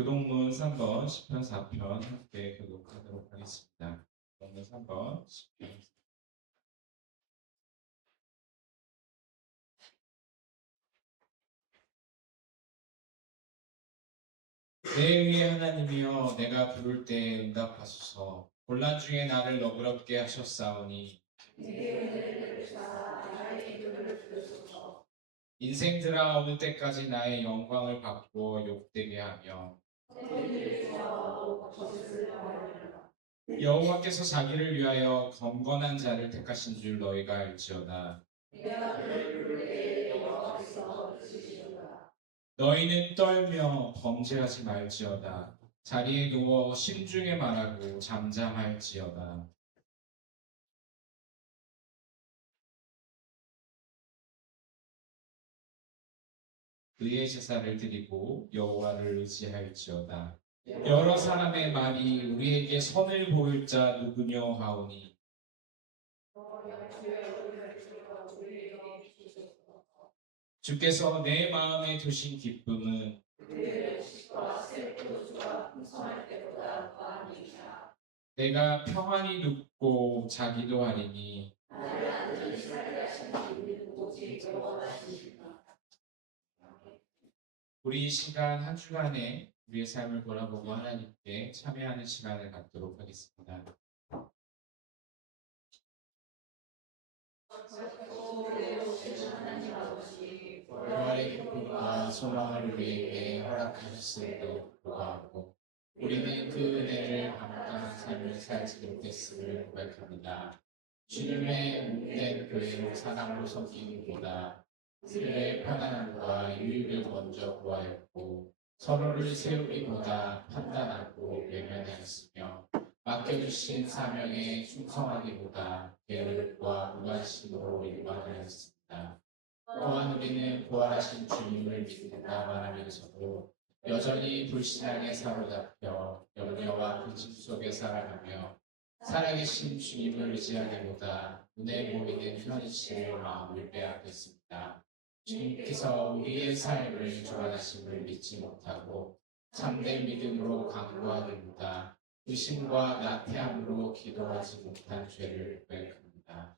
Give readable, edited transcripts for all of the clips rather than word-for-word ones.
교동문 3번 시편 4편 함께 교독하도록 하겠습니다. 교동문 3번 시편. 내 의의 하나님이여 내가 부를 때 응답하소서. 곤란 중에 나를 너그럽게 하셨사오니 인생들아 어느 때까지 나의 영광을 바꾸어 욕되게 하며 여호와께서 자기를 위하여 경건한 자를 택하신 줄 너희가 알지어다. 너희는 떨며 범죄하지 말지어다. 자리에 누워 심중에 말하고 잠잠할지어다. 의의 제사를 드리고 여호와를 의지할지어다. 여러 사람의 말이 우리에게 선을 보일 자 누구뇨 하오니 주께서 내 마음에 두신 기쁨은 내가 평안히 눕고 자기도 하리니 우리 이 시간 한 주간에 우리의 삶을 돌아보고 하나님께 참여하는 시간을 갖도록 하겠습니다. 부활의 기쁨과 소망을 우리에게 허락하셨음에도 불구하고 우리는 그 은혜를 감당한 삶을 살지 못했음을 고백합니다. 주님의 몸된 교회로 사랑으로 섬기기보다 삶의 편안함과 유익을 먼저 구하였고 서로를 세우기보다 판단하고 외면하였으며 맡겨주신 사명에 충성하기보다 게으름과 무관심으로 일관하였습니다. 또한 우리는 부활하신 주님을 믿는다 말하면서도 여전히 불신앙에 사로잡혀 염려와 근심 속에 살아가며 살아계신 주님을 의지하기보다 눈에 보이는 현실 마음을 빼앗겼습니다. 주님께서 우리의 삶을 주관하심을 믿지 못하고 참된 믿음으로 강구하기보다 의심과 나태함으로 기도하지 못한 죄를 고백합니다.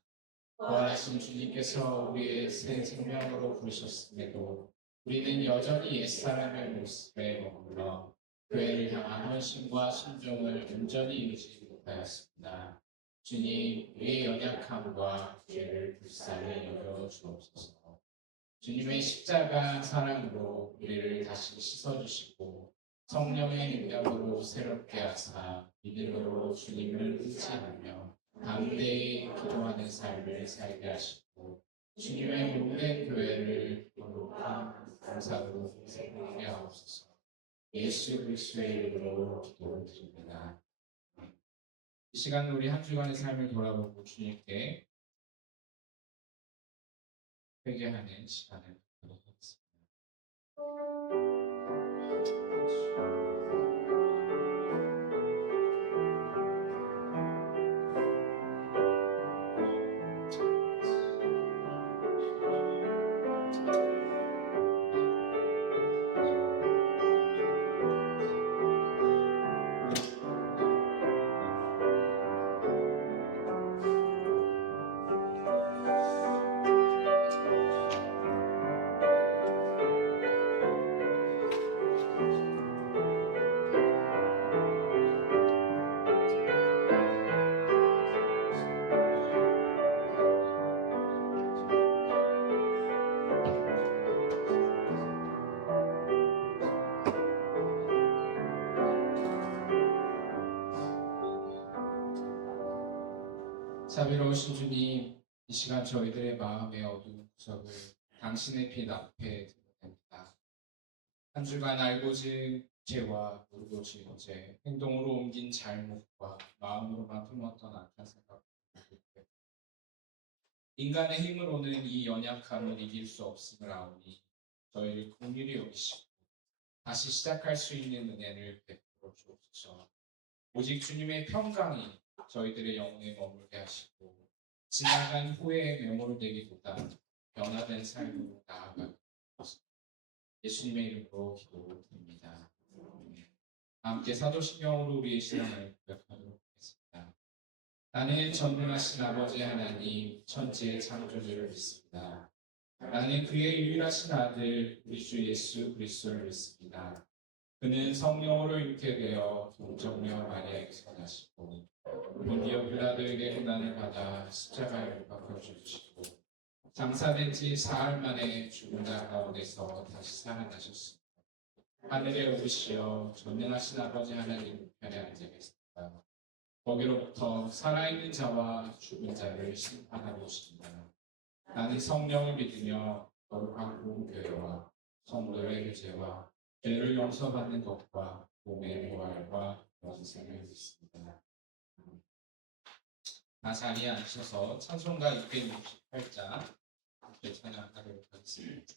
부활하신 주님께서 우리의 새 생명으로 부르셨음에도 우리는 여전히 옛사람의 모습에 머물러 교회를 향한 헌신과 순종을 온전히 이루지 못하였습니다. 주님, 우리의 연약함과 죄를 불쌍히 여겨 주옵소서. 주님의 십자가 사랑으로 우리를 다시 씻어주시고 성령의 능력으로 새롭게 하사 믿음으로 주님을 의지하며 담대히 기도하는 삶을 살게 하시고 주님의 몸된 교회를 거룩한 감사로 세우게 하옵소서. 예수 그리스도의 이름으로 기도드립니다. 이 시간 우리 한 주간의 삶을 돌아보고 주님께 회개하는 시간을 갖도록 하겠습니다. 자비로우신 주님, 이 시간 저희들의 마음의 어두운 구석을 당신의 빛 앞에 드러냅니다. 한 주간 알고진 죄와 모르고진 어제 행동으로 옮긴 잘못과 마음으로만 품었던 악한 생각, 인간의 힘으로는 이 연약함을 이길 수 없음을 아오니 저희를 긍휼히 여기시고 다시 시작할 수 있는 은혜를 베풀어 주옵소서. 오직 주님의 평강이 저희들의 영혼에 머물게 하시고 지나간 후회에 매몰되기보다 변화된 삶으로 나아가게 하소서. 예수님의 이름으로 기도드립니다. 함께 사도신경으로 우리의 신앙을 고백하도록 하겠습니다. 나는 전능하신 아버지 하나님 천지의 창조주를 믿습니다. 나는 그의 유일하신 아들 우리 주 예수 그리스도를 믿습니다. 그는 성령으로 잉태되어 동정녀 마리아에게서 나시고 본디오 빌라도에게 고난을 받아 십자가에 못 박혀 죽으시고 장사된 지 사흘 만에 죽은 자 가운데서 다시 살아나셨습니다. 하늘에 오르시어 전능하신 아버지 하나님 우편에 앉아 계십니다. 거기로부터 살아있는 자와 죽은 자를 심판하고 오십니다. 나는 성령을 믿으며 거룩한 공교회와 성도의 교제와 죄를 용서받는 것과 몸의 부활과 영생을 믿습니다. 다 자리에 앉으셔서 찬송가 268장 찬양하도록 하겠습니다.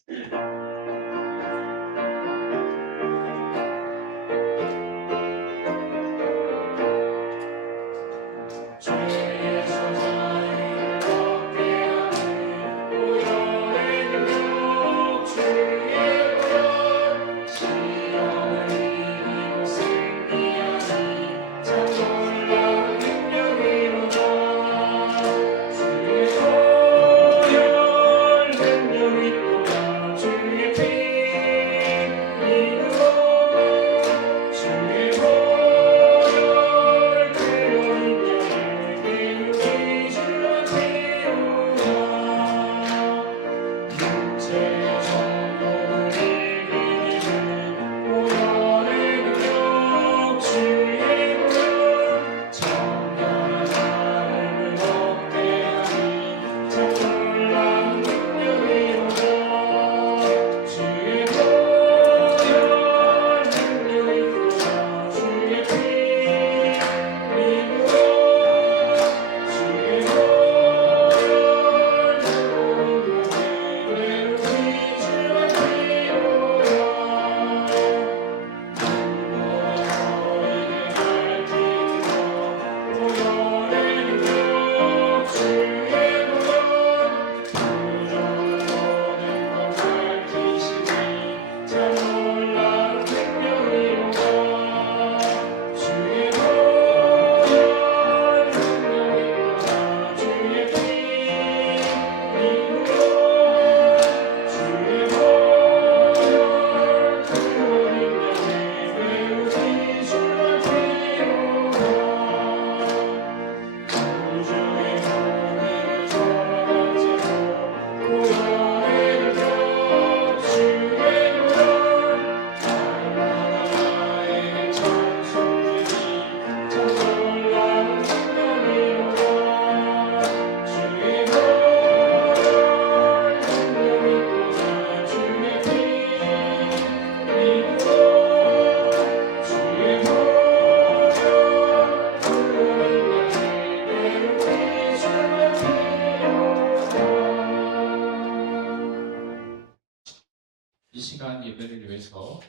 교회를 위해서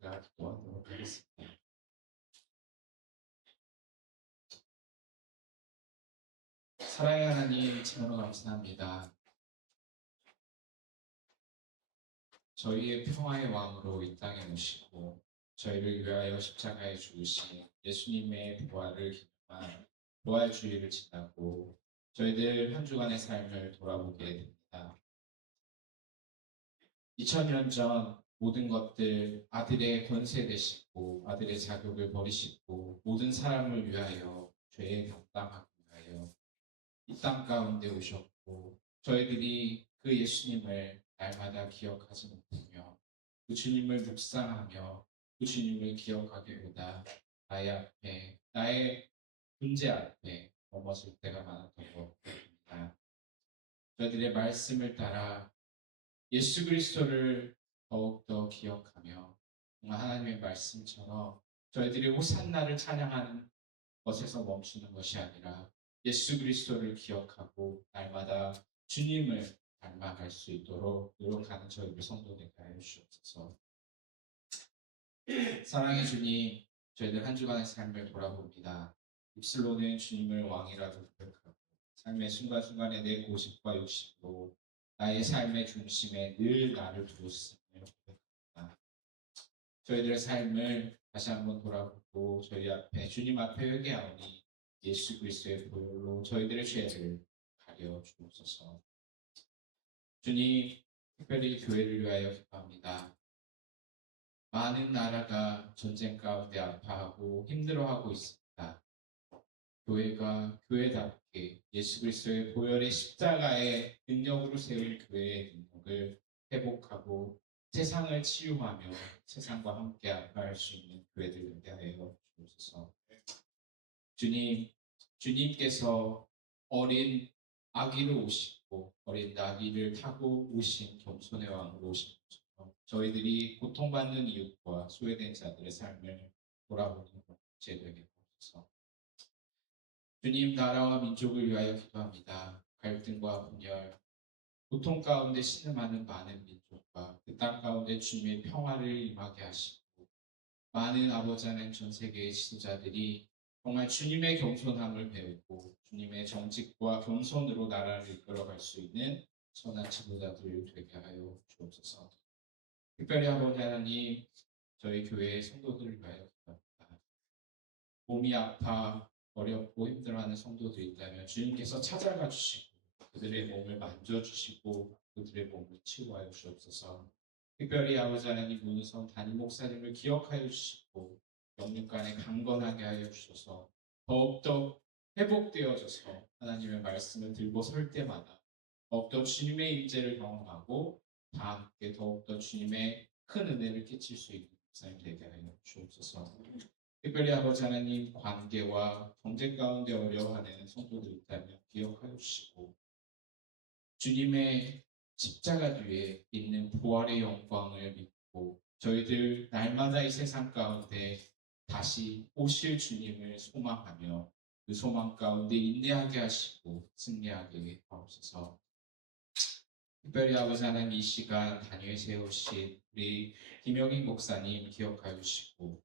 제가 기도하도록 하겠습니다. 사랑의 하나님, 참으로 감사합니다. 저희의 평화의 왕으로 이 땅에 오시고 저희를 위하여 십자가에 죽으신 예수님의 부활을 기념한 부활 주일을 지나고 저희들 한 주간의 삶을 돌아보게 됩니다. 2000년 전 모든 것들 아들의 권세 되시고 아들의 자격을 버리시고 모든 사람을 위하여 죄의 감당하기 위하여 이 땅 가운데 오셨고 저희들이 그 예수님을 날마다 기억하지 못하며 그 주님을 묵상하며 그 주님을 기억하기보다 나의 앞에 나의 문제 앞에 넘어질 때가 많았던 것 같습니다. 저희들의 말씀을 따라 예수 그리스도를 더욱더 기억하며 정말 하나님의 말씀처럼 저희들이 호산나를 찬양하는 것에서 멈추는 것이 아니라 예수 그리스도를 기억하고 날마다 주님을 닮아갈 수 있도록 노력하는 저희들 성도되게 하여 주옵소서. 사랑의 주님, 저희들 한 주간의 삶을 돌아봅니다. 입술로는 주님을 왕이라고 고백하고 삶의 순간순간에 내 고집과 욕심으로 나의 삶의 중심에 늘 나를 두었음을 고백합니다. 저희들의 삶을 다시 한번 돌아보고 저희 앞에 주님 앞에 회개하오니 예수 그리스도의 보혈로 저희들의 죄를 가려 주옵소서. 주님, 특별히 교회를 위하여 기도합니다. 많은 나라가 전쟁 가운데 아파하고 힘들어하고 있습니다. 교회가 교회답게 예수 그리스도의 보혈의 십자가의 능력으로 세운 교회의 능력을 회복하고 세상을 치유하며 세상과 함께 아파할 수 있는 교회들 되게 하여 주옵소서. 주님, 주님께서 어린 아기로 오시고 어린 나귀를 타고 오신 겸손의 왕으로 오신 것처럼 저희들이 고통받는 이웃과 소외된 자들의 삶을 돌아보는 제되게 하옵소서. 주님, 나라와 민족을 위하여 기도합니다. 갈등과 분열, 고통 가운데 신음하는 많은 민족과 그 땅 가운데 주님의 평화를 임하게 하시고 많은 아버지 하나님 전 세계의 지도자들이 정말 주님의 겸손함을 배우고 주님의 정직과 겸손으로 나라를 이끌어갈 수 있는 선한 지도자들 되게 하여 주옵소서. 특별히 아버지 하나님, 저희 교회의 성도들을 위하여 기도합니다. 몸이 아파 어렵고 힘들어하는 성도들이 있다면 주님께서 찾아가 주시고 그들의 몸을 만져주시고 그들의 몸을 치유하여 주옵소서. 특별히 아버지 하나님 문우성 담임 목사님을 기억하여 주시고 영육간에 강건하게 하여 주셔서 더욱더 회복되어져서 하나님의 말씀을 들고 설 때마다 더욱더 주님의 임재를 경험하고 다 함께 더욱더 주님의 큰 은혜를 끼칠 수 있는 목사님 되게 하여 주옵소서. 특별히 아버지 하나님 관계와 경쟁 가운데 어려워하는 성도들 있다면 기억하여 주시고 주님의 십자가 뒤에 있는 부활의 영광을 믿고 저희들 날마다 이 세상 가운데 다시 오실 주님을 소망하며 그 소망 가운데 인내하게 하시고 승리하게 하옵소서. 특별히 아버지 하나님 이 시간 단위에 세우신 우리 김영인 목사님 기억하여 주시고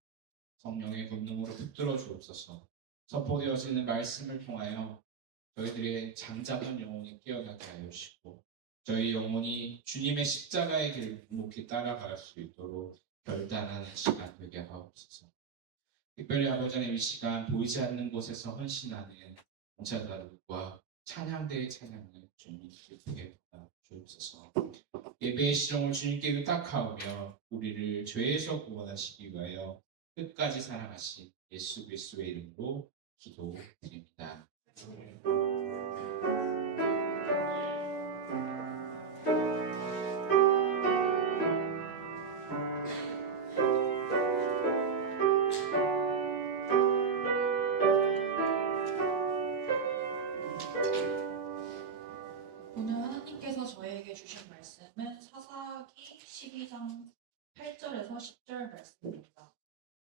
성령의 권능으로 붙들어 주옵소서. 선포되어지는 말씀을 통하여 저희들의 잠잠한 영혼이 깨어나게 하여 주시고 저희 영혼이 주님의 십자가의 길을 묵묵히 따라갈 수 있도록 결단하는 시간 되게 하옵소서. 특별히 아버지 하나님 이 시간 보이지 않는 곳에서 헌신하는 봉사자들과 찬양대의 찬양을 주님 기쁘게 받아 주옵소서. 예배의 시종을 주님께 의탁하오며 우리를 죄에서 구원하시기 위하여 끝까지 사랑하신 예수 그리스도의 이름으로 기도드립니다. 오늘 하나님께서 저에게 주신 말씀은 사사기 12장 8절에서 10절 말씀입니다.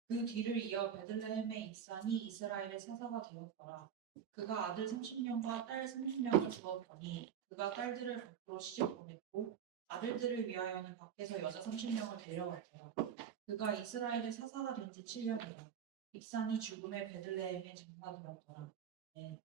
그 뒤를 이어 베들레헴의 입산이 이스라엘의 사사가 되었더라. 그가 아들 30명과 딸 30명을 두었더니 그가 딸들을 밖으로 시집 보냈고 아들들을 위하여는 밖에서 여자 30명을 데려왔더라. 그가 이스라엘의 사사가 된 지 7년이라. 입산이 죽음의 베들레헴에 장사되었더라. 네.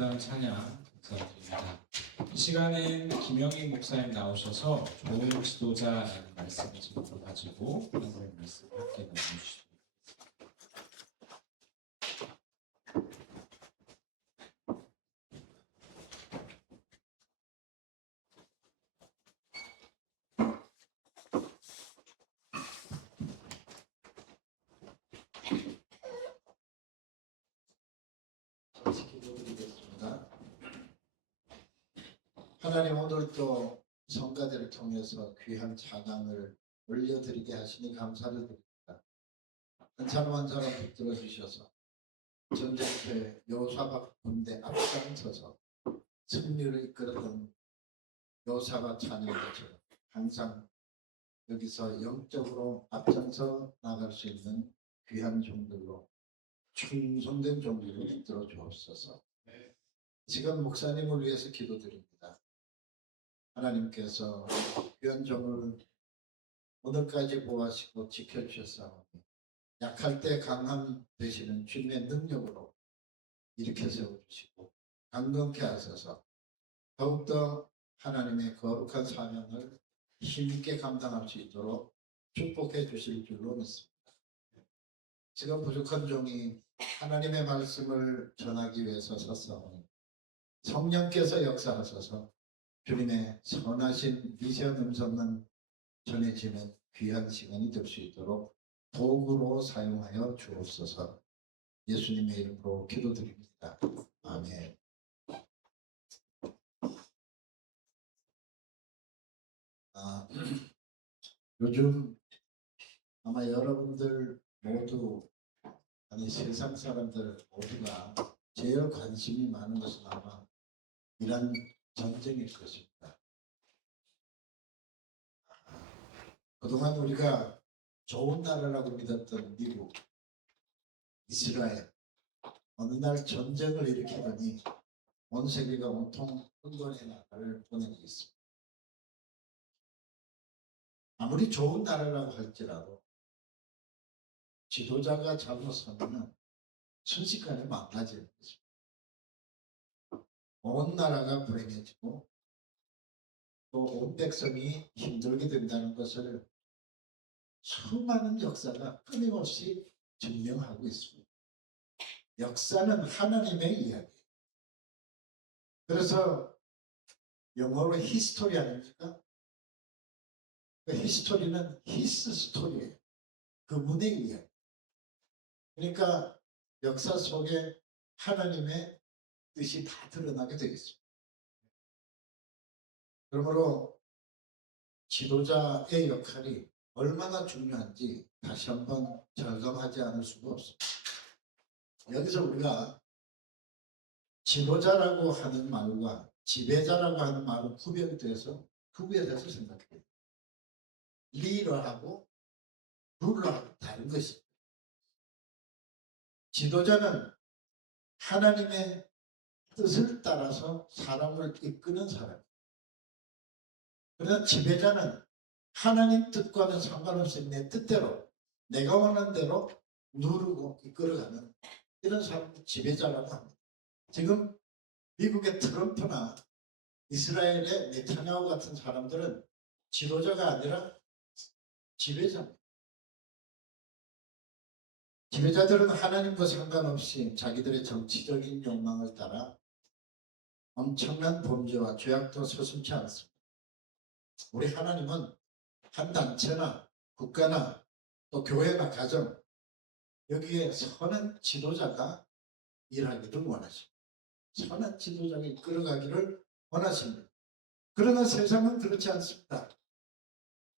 아름다운 찬양 감사드립니다. 이 시간엔 김영희 목사님 나오셔서 좋은 지도자라는 말씀을 제목으로 가지고 하나님의 말씀을 함께 나눠주십니다. 잠시 기도드리겠습니다. 하나님, 오늘도 성가대를 통해서 귀한 찬양을 올려드리게 하시니 감사를 드립니다. 한참 사람 붙들어 주셔서 전쟁터에 여호사밧 군대 앞장서서 승리를 이끌었던 여호사밧 찬양처럼 항상 여기서 영적으로 앞장서 나갈 수 있는 귀한 종들로 충성된 종들로 붙들어 주옵소서. 지금 목사님을 위해서 기도드립니다. 하나님께서 귀한 종을 오늘까지 보호하시고 지켜주셨사오니 약할 때 강함 되시는 주님의 능력으로 일으켜 세워주시고 강건케 하셔서 더욱더 하나님의 거룩한 사명을 힘있게 감당할 수 있도록 축복해 주실 줄로 믿습니다. 지금 부족한 종이 하나님의 말씀을 전하기 위해서 섰사오니 성령께서 역사하셔서 주님의 선하신 미션 음성은 전해지는 귀한 시간이 될 수 있도록 도구로 사용하여 주옵소서. 예수님의 이름으로 기도드립니다. 아멘. 요즘 아마 여러분들 모두, 아니 세상 사람들 모두가 제일 관심이 많은 것은 아마 이란 전쟁일 것입니다. 그동안 우리가 좋은 나라라고 믿었던 미국, 이스라엘, 어느 날 전쟁을 일으키더니 온 세계가 온통 흥건의 나라를 보내고 있습니다. 아무리 좋은 나라라고 할지라도 지도자가 잘못하면 순식간에 망가지는 것입니다. 온 나라가 불행해지고 또 온 백성이 힘들게 된다는 것을 수많은 역사가 끊임없이 증명하고 있습니다. 역사는 하나님의 이야기예요. 그래서 영어로 히스토리 아닙니까? 그 히스토리는 히스 스토리예요. 그분의 이야기. 그러니까 역사 속에 하나님의 뜻이 다 드러나게 되어 있습니다. 그러므로 지도자의 역할이 얼마나 중요한지 다시 한번 절감하지 않을 수가 없습니다. 여기서 우리가 지도자라고 하는 말과 지배자라고 하는 말은 구별돼서 생각해요. 리더하고 룰러하고 다른 것입니다. 지도자는 하나님의 뜻을 따라서 사람을 이끄는 사람. 그러나 지배자는 하나님 뜻과는 상관없이 내 뜻대로, 내가 원하는 대로 누르고 이끌어가는 이런 사람을 지배자라고 합니다. 지금 미국의 트럼프나 이스라엘의 네타냐후 같은 사람들은 지도자가 아니라 지배자입니다. 지배자들은 하나님과 상관없이 자기들의 정치적인 욕망을 따라 엄청난 범죄와 죄악도 서슴지 않습니다. 우리 하나님은 한 단체나 국가나 또 교회나 가정, 여기에 선한 지도자가 일하기를 원하십니다. 선한 지도자가 이끌어가기를 원하십니다. 그러나 세상은 그렇지 않습니다.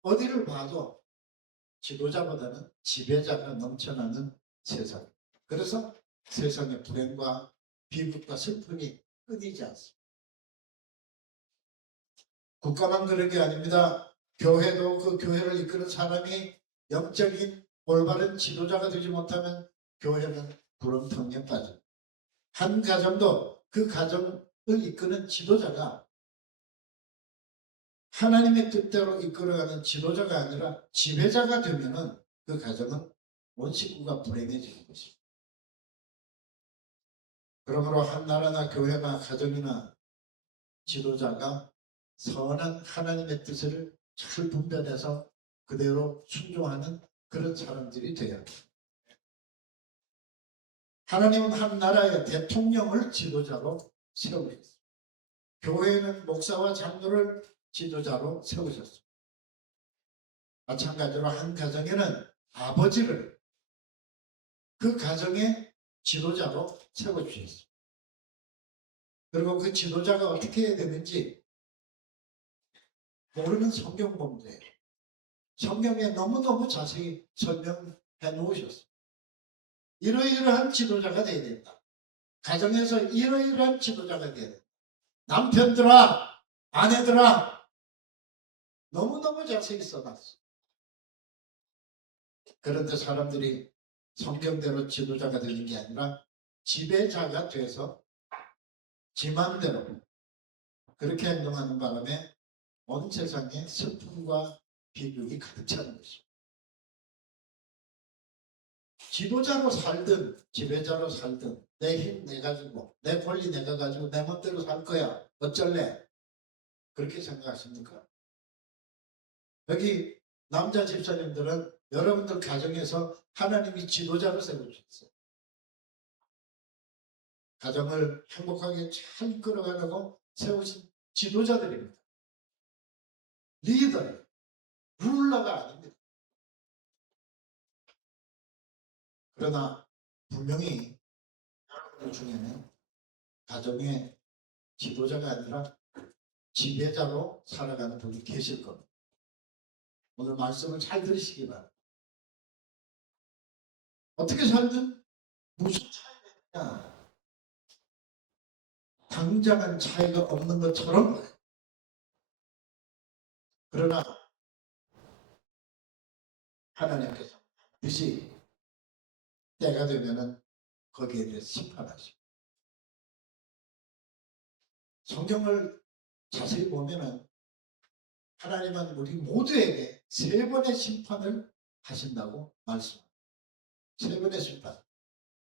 어디를 봐도 지도자보다는 지배자가 넘쳐나는 세상. 그래서 세상의 불행과 비극과 슬픔이 끊이지 않습니다. 국가만 그런 게 아닙니다. 교회도 그 교회를 이끄는 사람이 영적인 올바른 지도자가 되지 못하면 교회는 구렁텅이에 빠집니다. 한 가정도 그 가정을 이끄는 지도자가 하나님의 뜻대로 이끌어가는 지도자가 아니라 지배자가 되면은 그 가정은 온 식구가 불행해지는 것입니다. 그러므로 한 나라나 교회나 가정이나 지도자가 선한 하나님의 뜻을 잘 분별해서 그대로 순종하는 그런 사람들이 되어야 합니다. 하나님은 한 나라의 대통령을 지도자로 세우셨습니다. 교회는 목사와 장로를 지도자로 세우셨습니다. 마찬가지로 한 가정에는 아버지를 그 가정의 지도자로 세워주셨습니다. 그리고 그 지도자가 어떻게 해야 되는지 모르는 성경 보면 돼요. 성경에 너무너무 자세히 설명해 놓으셨어요. 이러이러한 지도자가 돼야 된다. 가정에서 이러이러한 지도자가 돼야 된다. 남편들아, 아내들아, 너무너무 자세히 써놨어. 그런데 사람들이 성경대로 지도자가 되는 게 아니라 지배자가 돼서 지 맘대로 그렇게 행동하는 바람에 온 세상에 슬픔과 비극이 가득 차는 것입니다. 지도자로 살든 지배자로 살든 내 힘 내 가지고 내 권리 내가 가지고 내 멋대로 살 거야. 어쩔래? 그렇게 생각하십니까? 여기 남자 집사님들은 여러분들 가정에서 하나님이 지도자로 세워주셨어요. 가정을 행복하게 잘 이끌어가려고 세우신 지도자들입니다. 리더예요. 룰러가 아닙니다. 그러나 분명히 여러분들 중에는 가정의 지도자가 아니라 지배자로 살아가는 분이 계실 겁니다. 오늘 말씀을 잘 들으시기 바랍니다. 어떻게 살든 무슨 차이가 있냐? 당장은 차이가 없는 것처럼 그러나 하나님께서 반드시 때가 되면은 거기에 대해서 심판하시고 성경을 자세히 보면은 하나님은 우리 모두에게 3번의 심판을 하신다고 말씀합니다. 3번의 심판.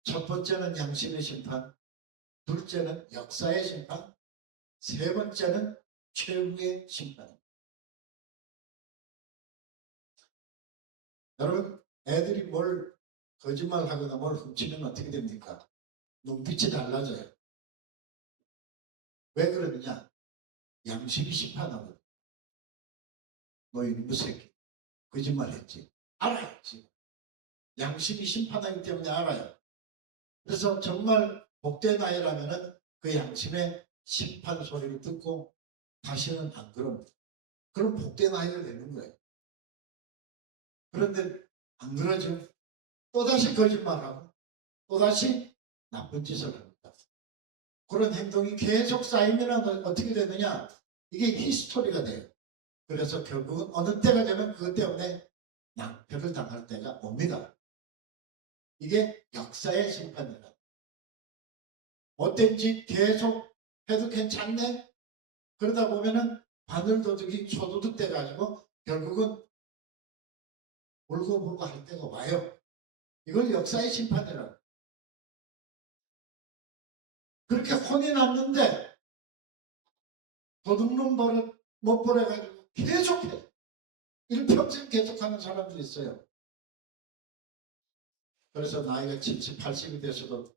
첫 번째는 양심의 심판, 둘째는 역사의 심판, 세 번째는 최후의 심판. 여러분, 애들이 뭘 거짓말하거나 뭘 훔치면 어떻게 됩니까? 눈빛이 달라져요. 왜 그러느냐? 양심이 심판하거든. 너 이놈의 새끼 거짓말했지. 알아요. 지금. 양심이 심판하기 때문에 알아요. 그래서 정말 복된 아이라면은 그 양심의 심판 소리를 듣고 다시는 안 그럽니다. 그럼 복된 아이가 되는 거예요. 그런데 안 그러죠. 또다시 거짓말하고 또다시 나쁜 짓을 합니다. 그런 행동이 계속 쌓이면 어떻게 되느냐? 이게 히스토리가 돼요. 그래서 결국은 어느 때가 되면 그것 때문에 낭패를 당할 때가 옵니다. 이게 역사의 심판이다. 못된 짓 계속 해도 괜찮네? 그러다 보면은 바늘도둑이 소도둑 돼가지고 결국은 울고불고 할 때가 와요. 이걸 역사의 심판이라고. 그렇게 혼이 났는데 도둑놈 버릇 못 버려가지고 계속해. 일평생 계속하는 사람들이 있어요. 그래서 나이가 70, 80이 돼서도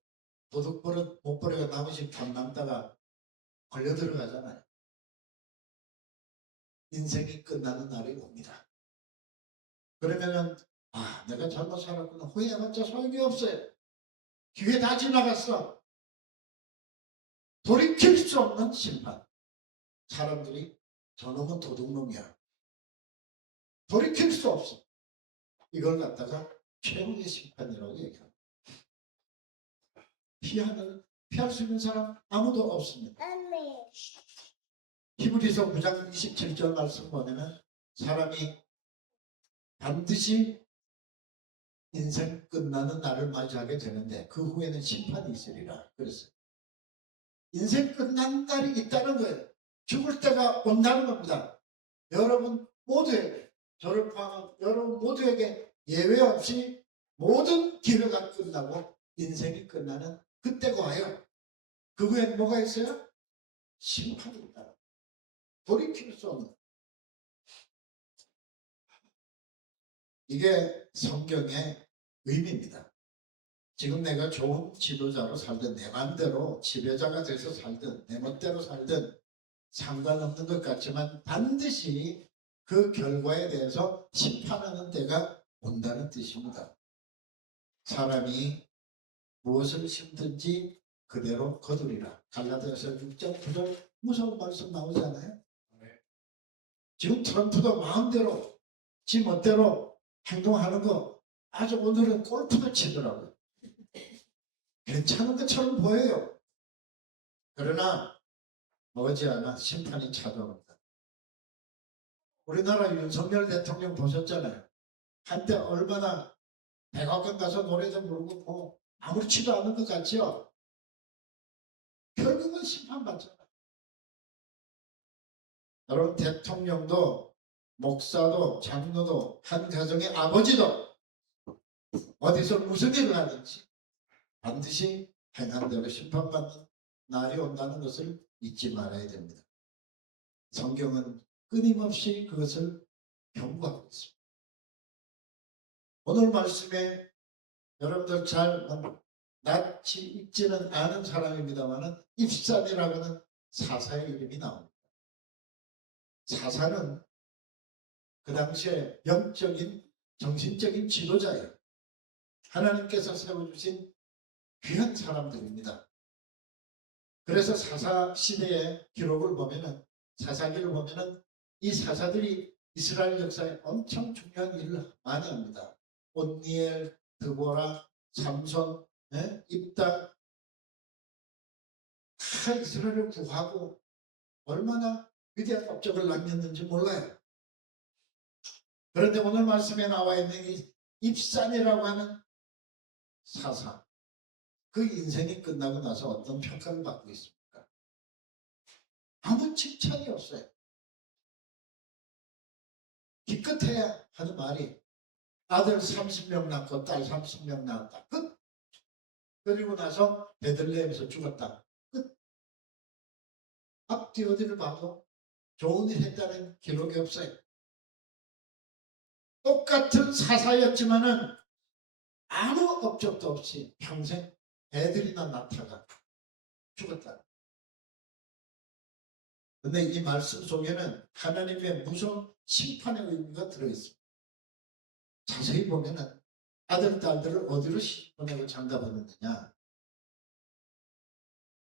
도둑 버릇 못 버려가 나머지 돈 남다가 걸려 들어가잖아요. 인생이 끝나는 날이 옵니다. 그러면은 내가 잘못 살았구나. 후회해봤자 소용이 없어요. 기회 다 지나갔어. 돌이킬 수 없는 심판. 사람들이 저놈은 도둑놈이야. 돌이킬 수 없어. 이걸 갖다가 최후의 심판이라고 얘기합니다. 피할 수 있는 사람 아무도 없습니다. 히브리서 9장 27절 말씀 보면은 사람이 반드시 인생 끝나는 날을 맞이하게 되는데 그 후에는 심판이 있으리라. 그랬어요. 인생 끝난 날이 있다는 거예요. 죽을 때가 온다는 겁니다. 여러분 모두에게, 저를 포함한 여러분 모두에게 예외 없이 모든 기회가 끝나고 인생이 끝나는 그때가 와요. 그 후엔 뭐가 있어요? 심판이 있다. 돌이킬 수 없는. 이게 성경의 의미입니다. 지금 내가 좋은 지도자로 살든 내 마음대로 지배자가 돼서 살든 내 멋대로 살든 상관없는 것 같지만 반드시 그 결과에 대해서 심판하는 때가 온다는 뜻입니다. 사람이 무엇을 심든지 그대로 거두리라. 갈라디아서 6장 9절 무서운 말씀 나오지 않아요? 지금 트럼프도 마음대로 지 멋대로 행동하는 거 아주 오늘은 골프도 치더라고요. 괜찮은 것처럼 보여요. 그러나 머지않아 심판이 찾아옵니다. 우리나라 윤석열 대통령 보셨잖아요. 한때 얼마나 백악관 가서 노래도 부르고 뭐 아무렇지도 않은 것 같죠? 결국은 심판받잖아요. 여러분 대통령도 목사도 장로도 한 가정의 아버지도 어디서 무슨 일을 하든지 반드시 행한 대로 심판받는 날이 온다는 것을 잊지 말아야 됩니다. 성경은 끊임없이 그것을 경고하고 있습니다. 오늘 말씀에 여러분들 잘 낯이 익지는 않은 사람입니다만 입산이라고는 사사의 이름이 나옵니다. 사사는 그 당시에 영적인 정신적인 지도자예요. 하나님께서 세워주신 귀한 사람들입니다. 그래서 사사 시대의 기록을 보면은 사사기를 보면은 이 사사들이 이스라엘 역사에 엄청 중요한 일을 많이 합니다. 온니엘, 드보라, 삼손, 입다 다 이스라엘을 구하고 얼마나 위대한 업적을 남겼는지 몰라요. 그런데 오늘 말씀에 나와 있는 이 입산이라고 하는 사사, 그 인생이 끝나고 나서 어떤 평가를 받고 있습니까? 아무 칭찬이 없어요. 기껏해야 하는 말이 아들 30명 낳고 딸 30명 낳았다. 끝. 그리고 나서 베들레헴에서 죽었다. 끝. 앞뒤 어디를 봐도 좋은 일 했다는 기록이 없어요. 똑같은 사사였지만은 아무 업적도 없이 평생 애들이나 낳다가 죽었다. 근데 이 말씀 속에는 하나님의 무서운 심판의 의미가 들어있습니다. 자세히 보면은 아들, 딸들을 어디로 시집보내고 장가보냈느냐?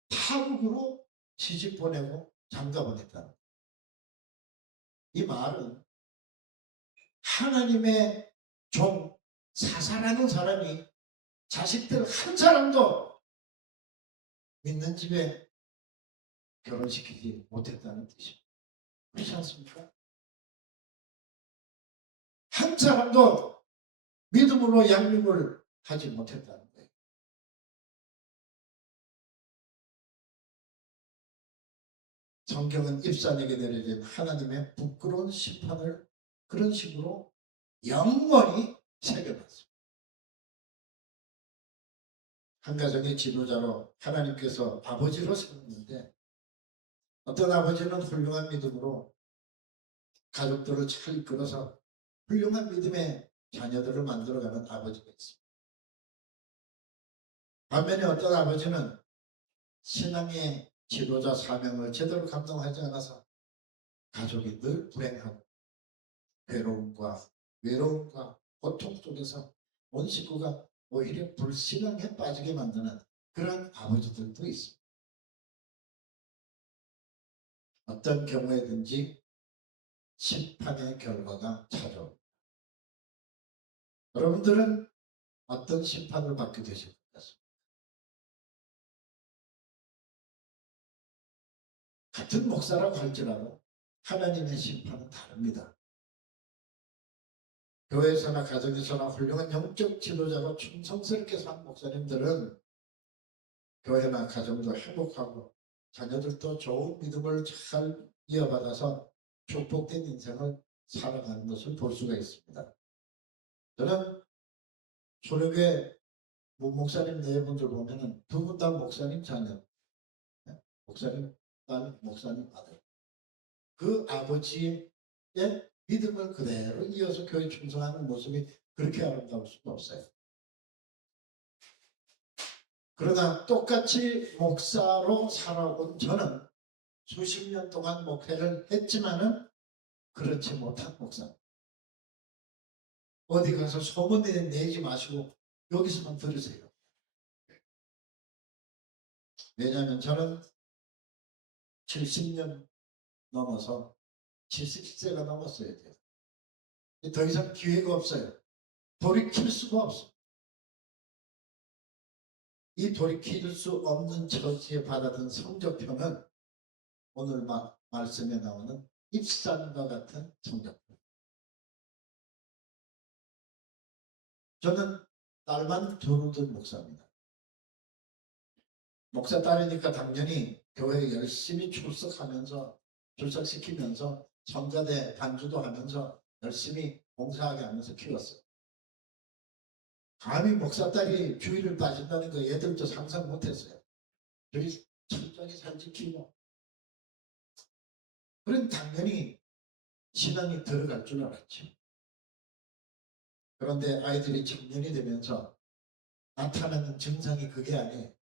타국으로 시집보내고 장가보냈다. 이 말은 하나님의 종, 사사라는 사람이 자식들 한 사람도 믿는 집에 결혼시키지 못했다는 뜻입니다. 그렇지 않습니까? 한 사람도 믿음으로 양육을 하지 못했다는 거예요. 성경은 입산에게 내려진 하나님의 부끄러운 심판을 그런 식으로 영원히 새겨놨습니다. 한 가정의 지도자로 하나님께서 아버지로 세웠는데 어떤 아버지는 훌륭한 믿음으로 가족들을 잘 이끌어서 훌륭한 믿음의 자녀들을 만들어가는 아버지가 있습니다. 반면에 어떤 아버지는 신앙의 지도자 사명을 제대로 감당하지 않아서 가족이 늘 불행하고 괴로움과 외로움과 고통 속에서 온 식구가 오히려 불신앙에 빠지게 만드는 그런 아버지들도 있습니다. 어떤 경우에든지 심판의 결과가 찾아옵니다. 여러분들은 어떤 심판을 받게 되실 것 같습니다. 같은 목사라고 할지라도 하나님의 심판은 다릅니다. 교회에서나 가정에서나 훌륭한 영적 지도자로 충성스럽게 산 목사님들은 교회나 가정도 행복하고 자녀들도 좋은 믿음을 잘 이어받아서 축복된 인생을 살아가는 것을 볼 수가 있습니다. 저는 초록의 목사님 네 분들 보면은 두 분 다 목사님 자녀, 목사님 딸, 목사님 아들. 그 아버지의 믿음을 그대로 이어서 교회 충성하는 모습이 그렇게 아름다울 수가 없어요. 그러나 똑같이 목사로 살아온 저는 수십 년 동안 목회를 했지만은 그렇지 못한 목사. 어디 가서 소문 내지 마시고 여기서만 들으세요. 왜냐하면 저는 70년 넘어서 70세가 넘었어야 돼요. 더 이상 기회가 없어요. 돌이킬 수가 없어요. 이 돌이킬 수 없는 처지에 받아든 성적표는 오늘 말씀에 나오는 입산과 같은 성적표. 저는 딸만 둘을 둔 목사입니다. 목사 딸이니까 당연히 교회에 열심히 출석시키면서 성가대 반주도 하면서 열심히 봉사하게 하면서 키웠어요. 감히 목사 딸이 주의를 빠진다는 거 애들도 상상 못했어요. 저희 철저히 잘 지키고. 그럼 당연히 신앙이 들어갈 줄 알았죠. 그런데 아이들이 청년이 되면서 나타나는 증상이 그게 아니에요.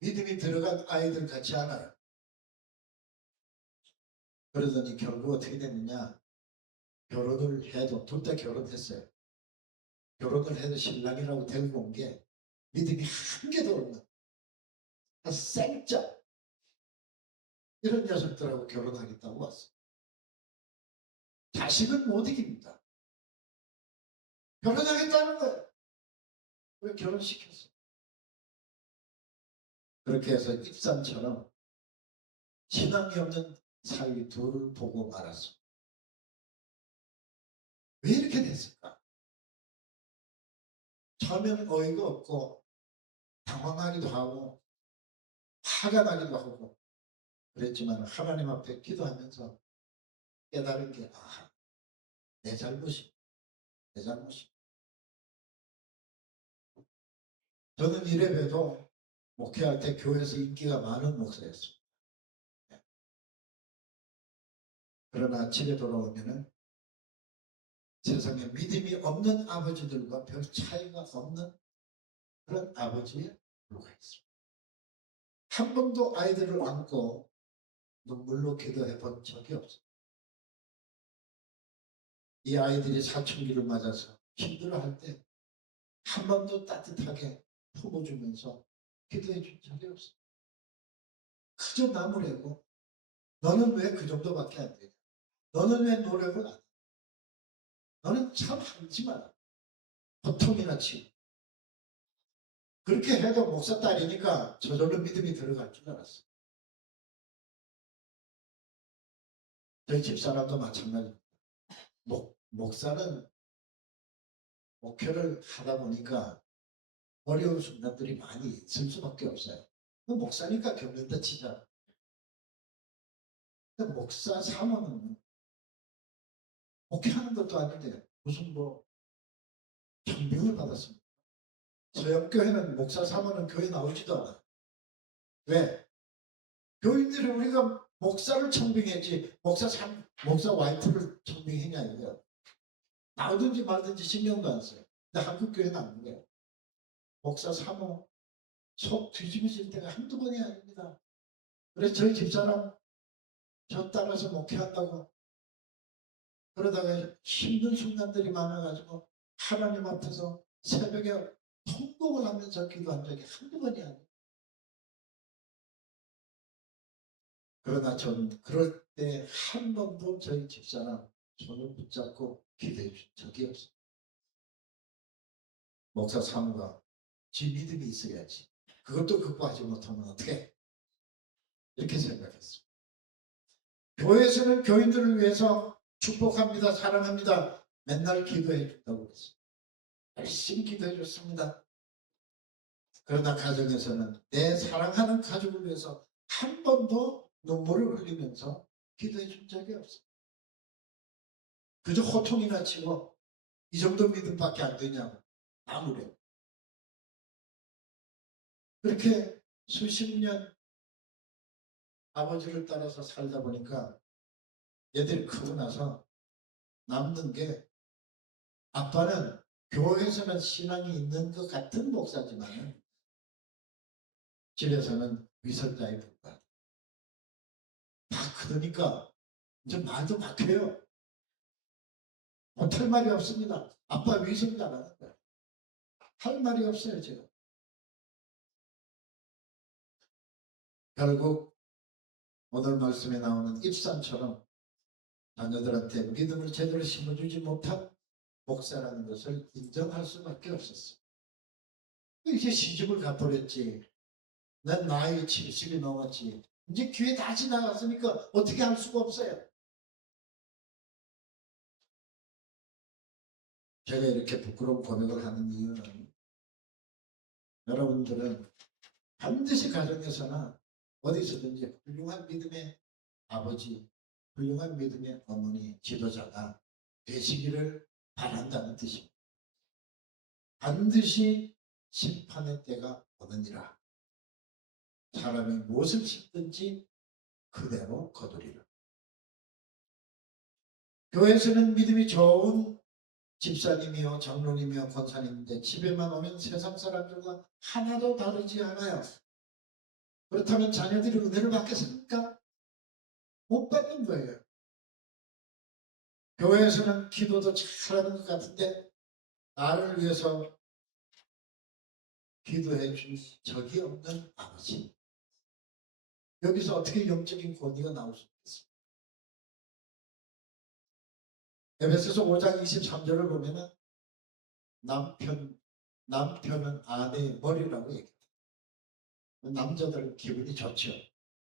믿음이 들어간 아이들 같지 않아요. 그러더니 결국 어떻게 됐느냐. 결혼을 해도 둘 다 결혼했어요. 결혼을 해도 신랑이라고 데리고 온 게 믿음이 한 개도 없는 생짜 이런 녀석들하고 결혼하겠다고 왔어요. 자식은 못 이깁니다. 결혼하겠다는 거예요. 왜 결혼시켰어? 그렇게 해서 입산처럼 신앙이 없는 사위 둘 보고 말았어. 왜 이렇게 됐을까? 처음에는 어이가 없고 당황하기도 하고 화가 나기도 하고 그랬지만 하나님 앞에 기도하면서 깨달은 게 내 잘못이. 저는 이래봬도 목회할 때 교회에서 인기가 많은 목사였습니다. 그러나 집에 돌아오면은 세상에 믿음이 없는 아버지들과 별 차이가 없는 그런 아버지의 부류가 있습니다. 한 번도 아이들을 안고 눈물로 기도해 본 적이 없습니다. 이 아이들이 사춘기를 맞아서 힘들어할 때 한 번도 따뜻하게 품어주면서 기도해 준 적이 없습니다. 그저 나무래고 너는 왜 그 정도밖에 안 되냐? 너는 왜 노력을 안 해? 너는 참 하지 마라. 고통이나 치고. 그렇게 해도 목사 딸이니까 저절로 믿음이 들어갈 줄 알았어. 저희 집사람도 마찬가지입니다. 목사는 목회를 하다 보니까 어려운 순간들이 많이 있을 수밖에 없어요. 목사니까 겪는다 치자. 근데 목사 사모는 목회하는 것도 아닌데 무슨 청빙을 받았습니다. 서영교회는 목사 사모는 교회 나오지도 않아요. 왜? 교인들이 우리가 목사를 청빙했지 목사 와이프를 청빙했냐 이거예요. 나오든지 말든지 신경도 안 써요. 근데 한국 교회는 안 그래요. 목사 사모 속 뒤집어질 때가 한두 번이 아닙니다. 그래서 저희 집사람 저 따라서 목회한다고 그러다가 힘든 순간들이 많아가지고 하나님 앞에서 새벽에 통곡을 하면서 기도한 적이 한두 번이 아니에요. 그러나 전 그럴 때 한 번도 저희 집사람 손을 붙잡고 기도해 준 적이 없어요. 목사 사모가 지 믿음이 있어야지. 그것도 극복하지 못하면 어떻게? 이렇게 생각했습니다. 교회에서는 교인들을 위해서 축복합니다. 사랑합니다. 맨날 기도해 준다고 했어요. 열심히 기도해 줬습니다. 그러나 가정에서는 내 사랑하는 가족을 위해서 한 번도 눈물을 흘리면서 기도해 준 적이 없어요. 그저 호통이나 치고 이 정도 믿음밖에 안 되냐고 아무래도 그렇게 수십 년 아버지를 따라서 살다 보니까 얘들이 크고 나서 남는 게 아빠는 교회에서는 신앙이 있는 것 같은 목사지만 집에서는 위선자에 불과하다. 다 그러니까 이제 말도 막혀요. 못할 말이 없습니다. 아빠 위선자라는 거야. 할 말이 없어요 지금. 결국 오늘 말씀에 나오는 입산처럼 자녀들한테 믿음을 제대로 심어주지 못한 목사라는 것을 인정할 수밖에 없었어요. 이제 시집을 가버렸지. 난 나이 70이 넘었지. 이제 기회 다 지나갔으니까 어떻게 할 수가 없어요. 제가 이렇게 부끄러운 고백을 하는 이유는 여러분들은 반드시 가정에서나 어디서든지 훌륭한 믿음의 아버지, 훌륭한 믿음의 어머니, 지도자가 되시기를 바란다는 뜻입니다. 반드시 심판의 때가 오느니라. 사람이 무엇을 심든지 그대로 거두리라. 교회에서는 믿음이 좋은 집사님이요 장로님이요 권사님인데 집에만 오면 세상 사람들과 하나도 다르지 않아요. 그렇다면 자녀들이 은혜를 받겠습니까? 못 받는 거예요. 교회에서는 기도도 잘하는 것 같은데 나를 위해서 기도해 준 적이 없는 아버지. 여기서 어떻게 영적인 권위가 나올 수 있겠습니까? 에베소서 5장 23절을 보면은 남편은 아내의 머리라고 얘기해요. 남자들은 기분이 좋죠.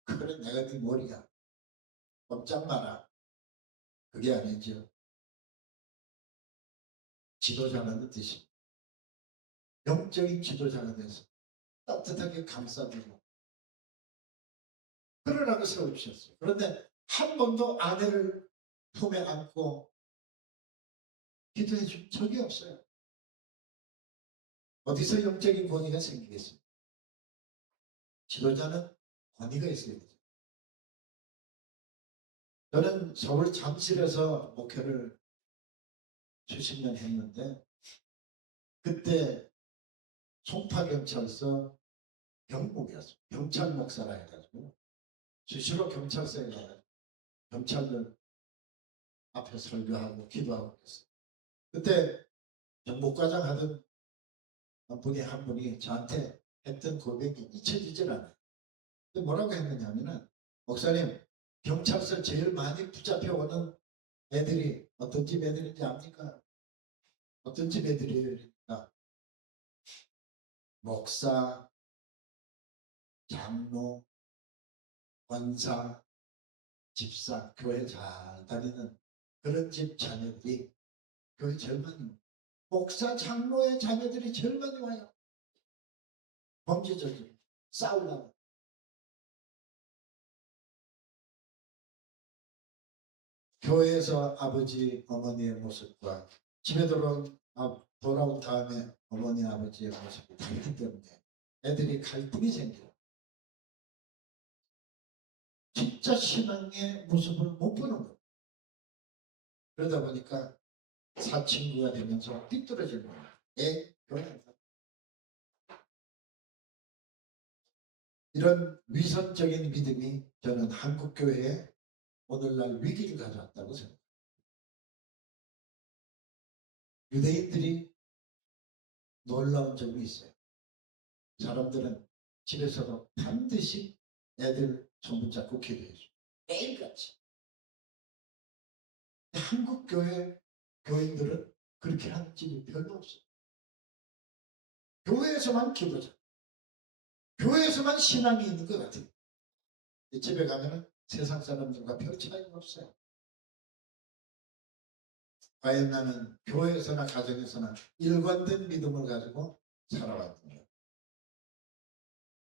그래 내가 네 머리야. 꼼짝 마라. 그게 아니죠. 지도자라는 뜻입니다. 영적인 지도자가 돼서 따뜻하게 감싸주고 그러라고 세워주셨어요. 그런데 한 번도 아내를 품에 안고 기도해 준 적이 없어요. 어디서 영적인 권위가 생기겠습니까? 지도자는 권위가 있어야 되죠. 저는 서울 잠실에서 목회를 수십 년 했는데 그때 송파경찰서 경목이었어요. 경찰 목사라 해가지고 수시로 경찰서에 가서 경찰들 앞에 설교하고 기도하고 그랬어요. 그때 정복과장 하던 분이 한 분이 저한테 했던 고백이 잊혀지질 않아요. 근데 뭐라고 했느냐면은 목사님 경찰서 제일 많이 붙잡혀오는 애들이 어떤 집 애들인지 압니까? 어떤 집 애들이니까 목사, 장로, 권사, 집사, 교회 잘 다니는 그런 집 자녀들이 교회 제일 많이 와요. 목사, 장로의 자녀들이 제일 많이 와요. 범죄적인 싸우려고. 교회에서 아버지, 어머니의 모습과 집에 돌아온 다음에 어머니, 아버지의 모습이 다르기 때문에 애들이 갈등이 생겨요. 진짜 신앙의 모습을 못 보는 거예요. 그러다 보니까 사친구가 되면서 삐뚤어지는 거예요. 교회에서. 이런 위선적인 믿음이 저는 한국 교회에 오늘날 위기를 가져왔다고 생각합니다. 유대인들이 놀라운 점이 있어요. 사람들은 집에서도 반드시 애들 손 붙잡고 기도해줘. 매일같이. 한국 교회 교인들은 그렇게 하는 집이 별로 없어요. 교회에서만 기도자. 교회에서만 신앙이 있는 것 같아요. 집에 가면 세상 사람들과 별 차이가 없어요. 과연 나는 교회에서나 가정에서나 일관된 믿음을 가지고 살아왔느냐.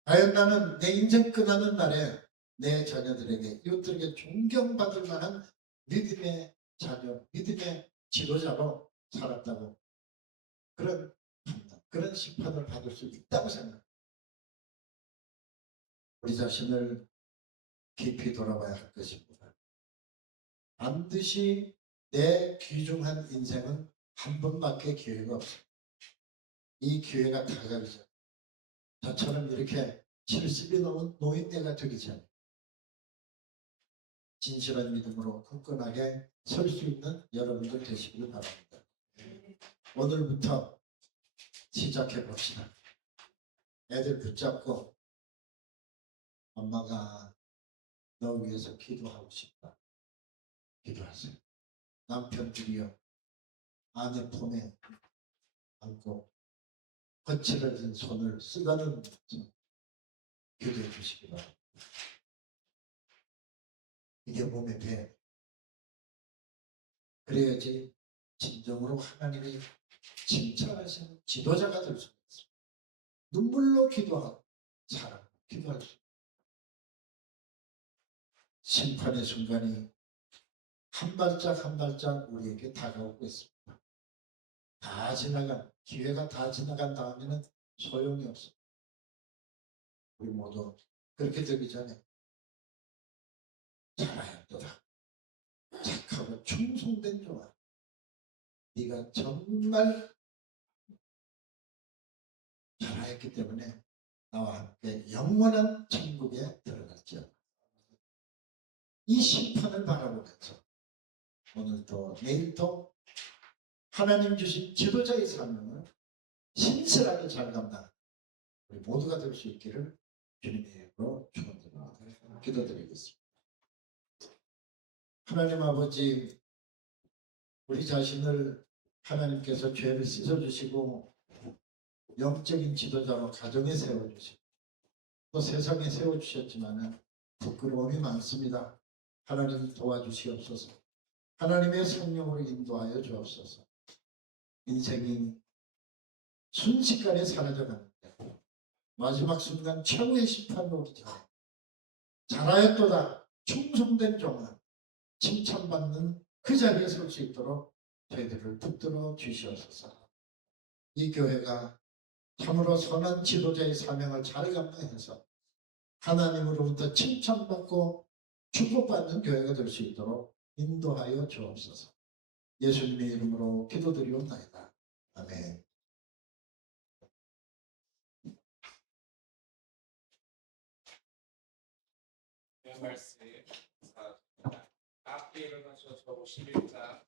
과연 나는 내 인생 끝나는 날에 내 자녀들에게 이웃들에게 존경받을 만한 믿음의 자녀, 믿음의 지도자로 살았다고 그런 판단, 그런 심판을 받을 수 있다고 생각합니다. 우리 자신을 깊이 돌아봐야 할 것입니다. 반드시 내 귀중한 인생은 한 번밖에 기회가 없습니다. 이 기회가 다가기 전에 저처럼 이렇게 70이 넘은 노인네가 되기 전에 진실한 믿음으로 굳건하게 설 수 있는 여러분들 되시길 바랍니다. 오늘부터 시작해 봅시다. 애들 붙잡고 엄마가 너 위해서 기도하고 싶다. 기도하세요. 남편들이여 아내 품에 안고 거칠어진 손을 쓰다듬으면서 기도해 주시기 바랍니다. 이게 몸에 배. 그래야지 진정으로 하나님이 칭찬하시는 지도자가 될 수 있습니다. 눈물로 기도하고 사랑으로 기도할 수 있습니다. 심판의 순간이 한 발짝 한 발짝 우리에게 다가오고 있습니다. 다 지나간 기회가 다 지나간 다음에는 소용이 없습니다. 우리 모두 그렇게 되기 전에 잘하였도다. 착하고 충성된 종아, 네가 정말 잘하였기 때문에 나와 함께 영원한 천국에 들어갔죠. 이 심판을 바라보면서 오늘도 내일도 하나님 주신 지도자의 사명을 신실하게 잘 감당 우리 모두가 될 수 있기를 주님의 이름으로 축원드립니다. 기도드리겠습니다. 하나님 아버지, 우리 자신을 하나님께서 죄를 씻어주시고 영적인 지도자로 가정에 세워주시고 또 세상에 세워주셨지만 부끄러움이 많습니다. 하나님 도와주시옵소서. 하나님의 성령으로 인도하여 주옵소서. 인생이 순식간에 사라져가는데 마지막 순간 최후의 심판도 오기 전에 잘하였도다 충성된 종아 칭찬받는 그 자리에 설 수 있도록 저희들을 붙들어 주시옵소서. 이 교회가 참으로 선한 지도자의 사명을 잘 감당해서 하나님으로부터 칭찬받고 축복받는 교회가 될 수 있도록 인도하여 주옵소서. 예수님의 이름으로 기도드리옵나이다. 아멘. 말씀 앞에 일어나셔서 51자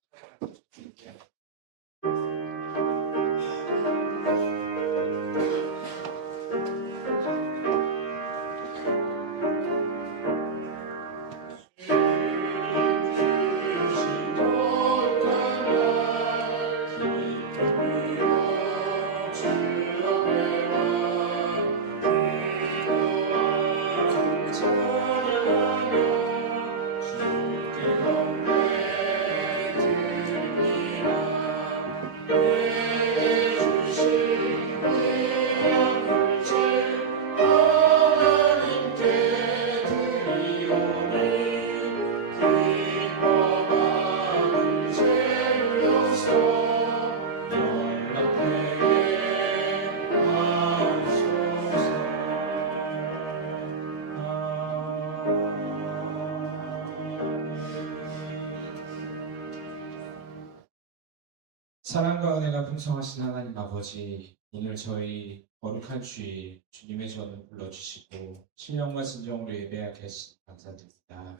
사랑과 은혜가 풍성하신 하나님 아버지, 오늘 저희 거룩한 주일 주님의 전을 불러주시고 신령과 진정으로 예배하게 하시니 감사드립니다.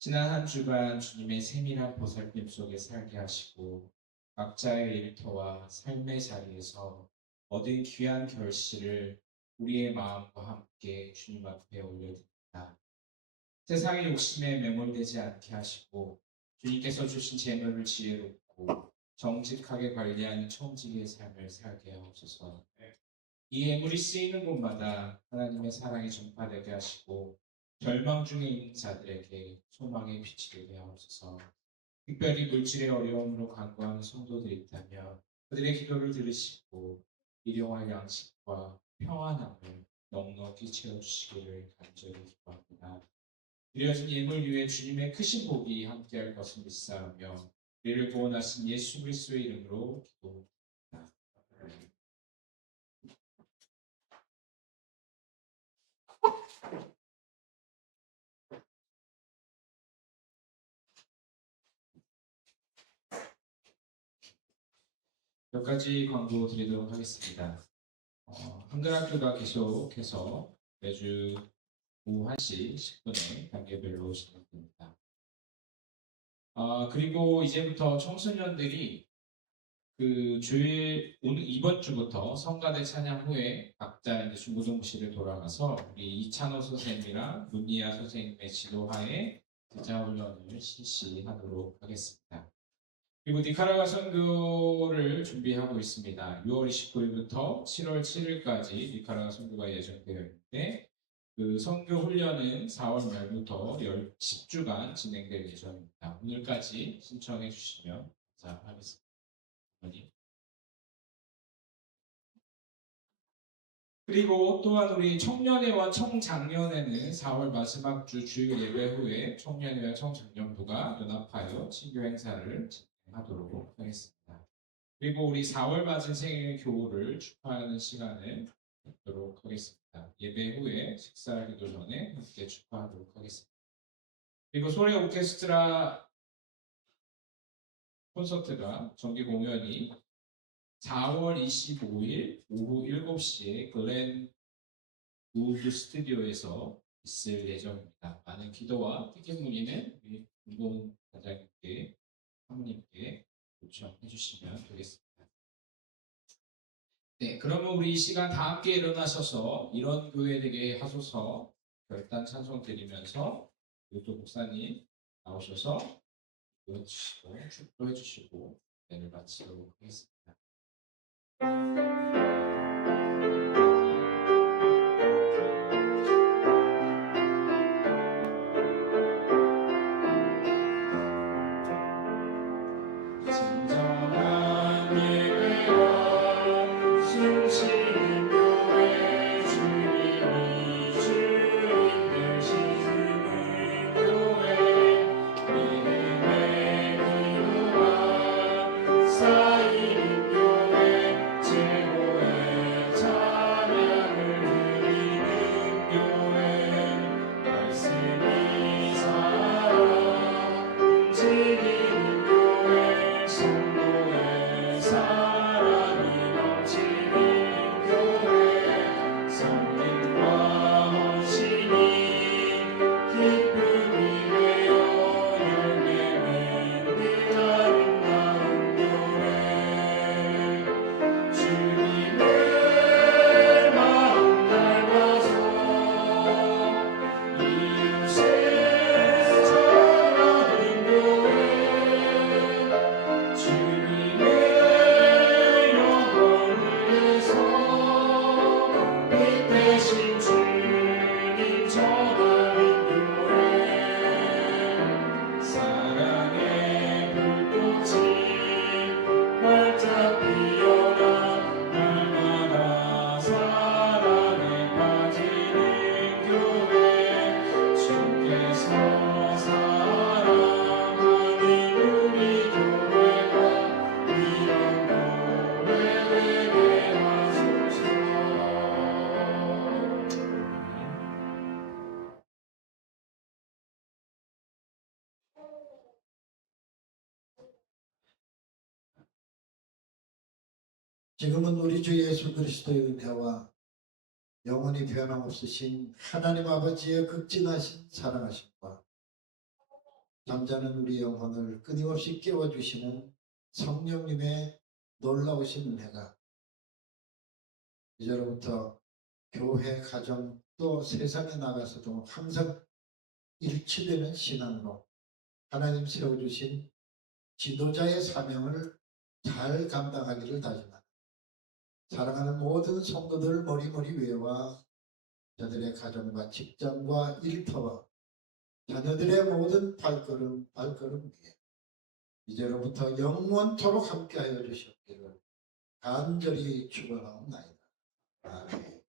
지난 한 주간 주님의 세밀한 보살핌 속에 살게 하시고 각자의 일터와 삶의 자리에서 얻은 귀한 결실을 우리의 마음과 함께 주님 앞에 올려드립니다. 세상의 욕심에 매몰되지 않게 하시고 주님께서 주신 재물을 지혜롭고 정직하게 관리하는 청지기의 삶을 살게 하옵소서. 이 예물이 쓰이는 곳마다 하나님의 사랑이 전파되게 하시고 절망 중에 있는 자들에게 소망의 빛이 되게 하옵소서. 특별히 물질의 어려움으로 간구하는 성도들이 있다면 그들의 기도를 들으시고 일용할 양식과 평안함을 넉넉히 채워주시기를 간절히 기도합니다. 드려진 예물 위에 주님의 크신 복이 함께할 것을 믿사오며 우리를 구원하신 예수 그리스도의 이름으로 기도합니다. 몇 가지 광고 드리도록 하겠습니다. 한글학교가 계속해서 매주 오후 1시 10분에 단계별로 진행됩니다. 그리고 이제부터 청소년들이 그 주일 오늘 이번 주부터 성가대 찬양 후에 각자 이제 중고등부실을 돌아가서 우리 이찬호 선생님이랑 문니아 선생님의 지도하에 기자훈련을 실시하도록 하겠습니다. 그리고 니카라과 선교를 준비하고 있습니다. 6월 29일부터 7월 7일까지 니카라과 선교가 예정되어 있는데 그 선교 훈련은 4월 말부터 10주간 진행될 예정입니다. 오늘까지 신청해 주시면 감사하겠습니다. 그리고 또한 우리 청년회와 청장년회는 4월 마지막 주 주일 예배 후에 청년회와 청장년부가 연합하여 친교 행사를 진행하도록 하겠습니다. 그리고 우리 4월 맞은 생일 교우를 축하하는 시간을 갖도록 하겠습니다. 예배 후에 식사하기도 전에 함께 축하하도록 하겠습니다. 그리고 소래 오케스트라 콘서트가 정기 공연이 4월 25일 오후 7시에 글렌 우드 스튜디오에서 있을 예정입니다. 많은 기도와 티켓 문의는 우리 공동 단장님께 사모님께 요청해 주시면 되겠습니다. 네, 그러면 우리 이 시간 다 함께 일어나셔서 이런 교회 되게 하소서 결단 찬송 드리면서 또 목사님 나오셔서 보여주시고 축도해 주시고 예를 마치도록 하겠습니다. 진정한 예배와 숨쉬는 교회 주님이 주인 되시는 교회 믿음의 기도가 쌓이는 교회 최고의 찬양을 드리는 교회 말씀이 살아 움직이는 교회 성도의 사랑이 넘치는 교회 성령과 헌신이 기쁨이 되어 열매 맺는 아름다운 교회 주님의 마음 닮아서 이웃을 사랑하는 교회 주님의 영광을 위해서 빛 대신 주님 전하는 교회 사랑의 불꽃이 활짝 피어나 날마다 사랑에 빠지는 교회 주께서 사랑하는 우리 교회가 이런 교회 되게 하소서. 지금은 우리 주 예수 그리스도의 은혜와 영원히 변함없으신 하나님 아버지의 극진하신 사랑하심과 잠자는 우리 영혼을 끊임없이 깨워주시는 성령님의 놀라우신 은혜가 이제로부터 교회, 가정 또 세상에 나가서도 항상 일치되는 신앙으로 하나님 세워주신 지도자의 사명을 잘 감당하기를 다짐합니다. 사랑하는 모든 성도들 머리머리 위에와 저들의 가정과 직장과 일터와 자녀들의 모든 발걸음 위에 이제로부터 영원토록 함께하여 주시기를 간절히 축원하옵나이다. 아멘.